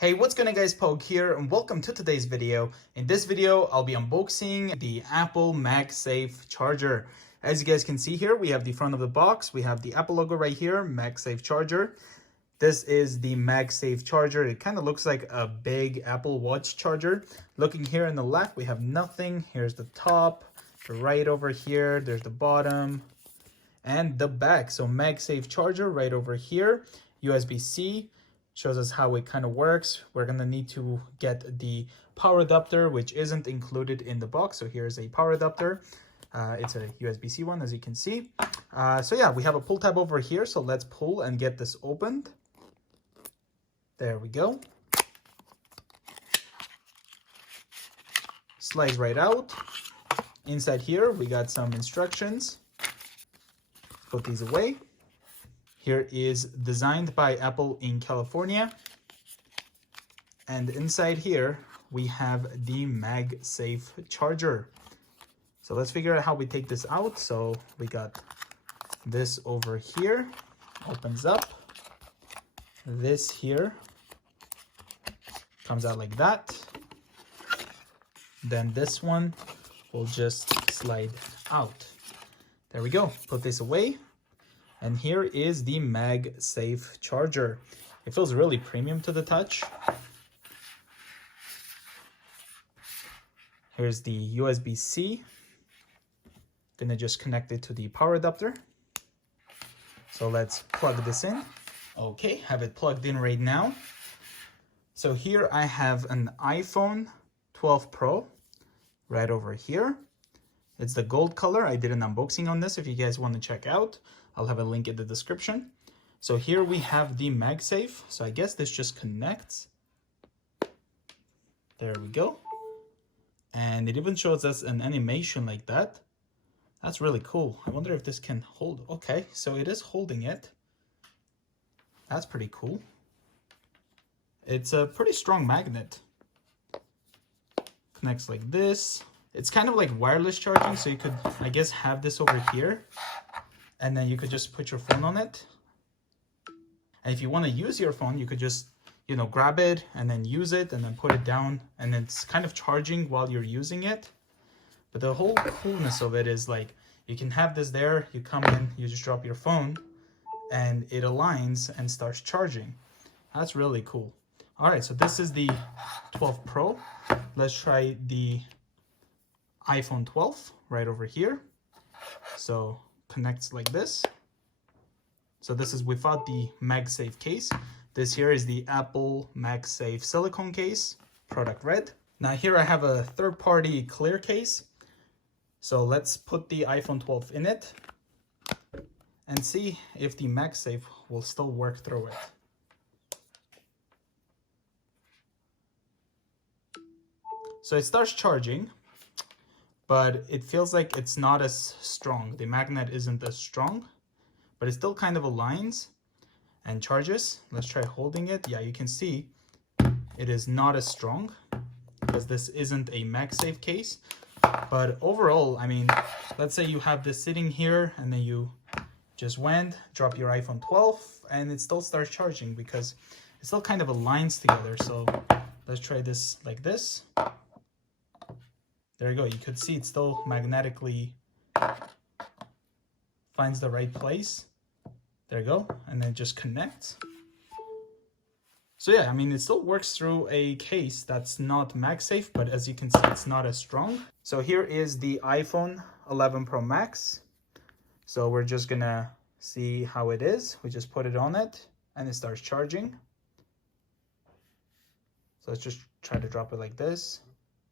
Hey, what's going on guys, Pogue here, and welcome to today's video. In this video, I'll be unboxing the Apple MagSafe Charger. As you guys can see here, we have the front of the box, we have the Apple logo right here, MagSafe Charger. This is the MagSafe Charger. It kind of looks like a big Apple Watch charger. Looking here on the left, we have nothing. Here's the top, the right over here, there's the bottom, and the back. So MagSafe Charger right over here, USB-C. Shows us how it kind of works. We're gonna need to get the power adapter, which isn't included in the box. So here's a power adapter. It's a USB-C one, as you can see. So yeah, we have a pull tab over here. So let's pull and get this opened. There we go. Slides right out. Inside here, we got some instructions. Put these away. Here is designed by Apple in California. And inside here, we have the MagSafe Charger. So let's figure out how we take this out. So we got this over here, opens up. This here comes out like that. Then this one will just slide out. There we go, put this away. And here is the MagSafe Charger. It feels really premium to the touch. Here's the USB-C. Gonna just connect it to the power adapter. So let's plug this in. Okay, have it plugged in right now. So here I have an iPhone 12 Pro right over here. It's the gold color. I did an unboxing on this if you guys want to check out. I'll have a link in the description. So here we have the MagSafe. So I guess this just connects. There we go. And it even shows us an animation like that. That's really cool. I wonder if this can hold. Okay, so it is holding it. That's pretty cool. It's a pretty strong magnet. Connects like this. It's kind of like wireless charging, so you could, I guess, have this over here. And then you could just put your phone on it. And if you want to use your phone, you could just, grab it and then use it and then put it down. And it's kind of charging while you're using it. But the whole coolness of it is like, you can have this there, you come in, you just drop your phone, and it aligns and starts charging. That's really cool. All right, so this is the 12 Pro. Let's try the iPhone 12 right over here. So connects like this. So this is without the MagSafe case. This here is the Apple MagSafe silicone case, product red. Now here I have a third-party clear case. So let's put the iPhone 12 in it and see if the MagSafe will still work through it. So it starts charging, but it feels like it's not as strong. The magnet isn't as strong, but it still kind of aligns and charges. Let's try holding it. Yeah, you can see it is not as strong because this isn't a MagSafe case. But overall, I mean, let's say you have this sitting here and then you just drop your iPhone 12 and it still starts charging because it still kind of aligns together. So let's try this like this. There you go. You could see it still magnetically finds the right place. There you go. And then just connects. So yeah, I mean, it still works through a case that's not MagSafe, but as you can see, it's not as strong. So here is the iPhone 11 Pro Max. So we're just gonna see how it is. We just put it on it and it starts charging. So let's just try to drop it like this.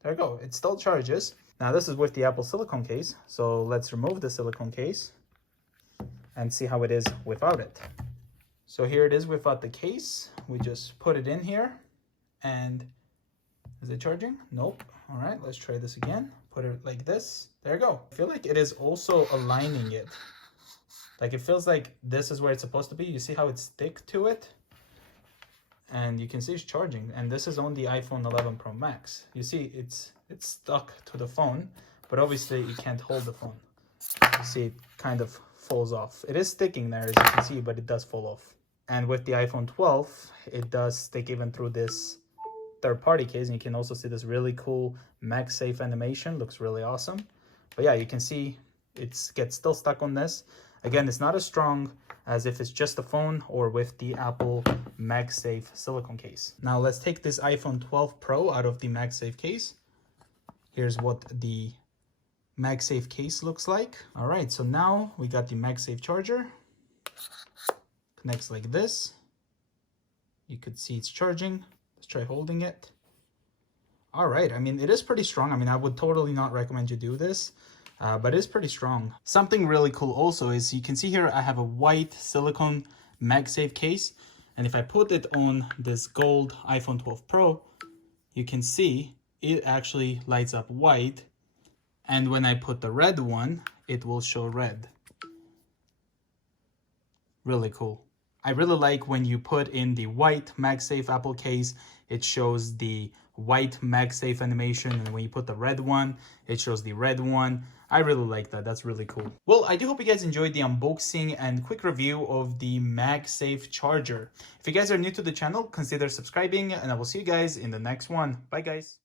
There you go, it still charges. Now this is with the Apple silicone case. So let's remove the silicone case and see how it is without it. So here it is without the case. We just put it in here and is it charging? Nope. All right, let's try this again. Put it like this. There you go. I feel like it is also aligning it. Like it feels like this is where it's supposed to be. You see how it sticks to it? And you can see it's charging, and this is on the iPhone 11 Pro Max. You see it's stuck to the phone, but obviously you can't hold the phone. You see it kind of falls off. It is sticking there, as you can see, but it does fall off. And with the iPhone 12, it does stick even through this third-party case, and you can also see this really cool MagSafe animation. Looks really awesome. But yeah, you can see it gets still stuck on this. Again, it's not as strong as if it's just a phone or with the Apple MagSafe silicone case. Now let's take this iPhone 12 Pro out of the MagSafe case. Here's what the MagSafe case looks like. All right, so now we got the MagSafe charger. Connects like this. You could see it's charging. Let's try holding it. All right, I mean, it is pretty strong. I mean, I would totally not recommend you do this, but it is pretty strong. Something really cool also is you can see here I have a white silicone MagSafe case, and if I put it on this gold iPhone 12 Pro, you can see it actually lights up white, and when I put the red one, it will show red. Really cool. I really like when you put in the white MagSafe Apple case, it shows the white MagSafe animation, and when you put the red one, it shows the red one. I really like that. That's really cool. Well, I do hope you guys enjoyed the unboxing and quick review of the MagSafe charger. If you guys are new to the channel, consider subscribing, and I will see you guys in the next one. Bye, guys.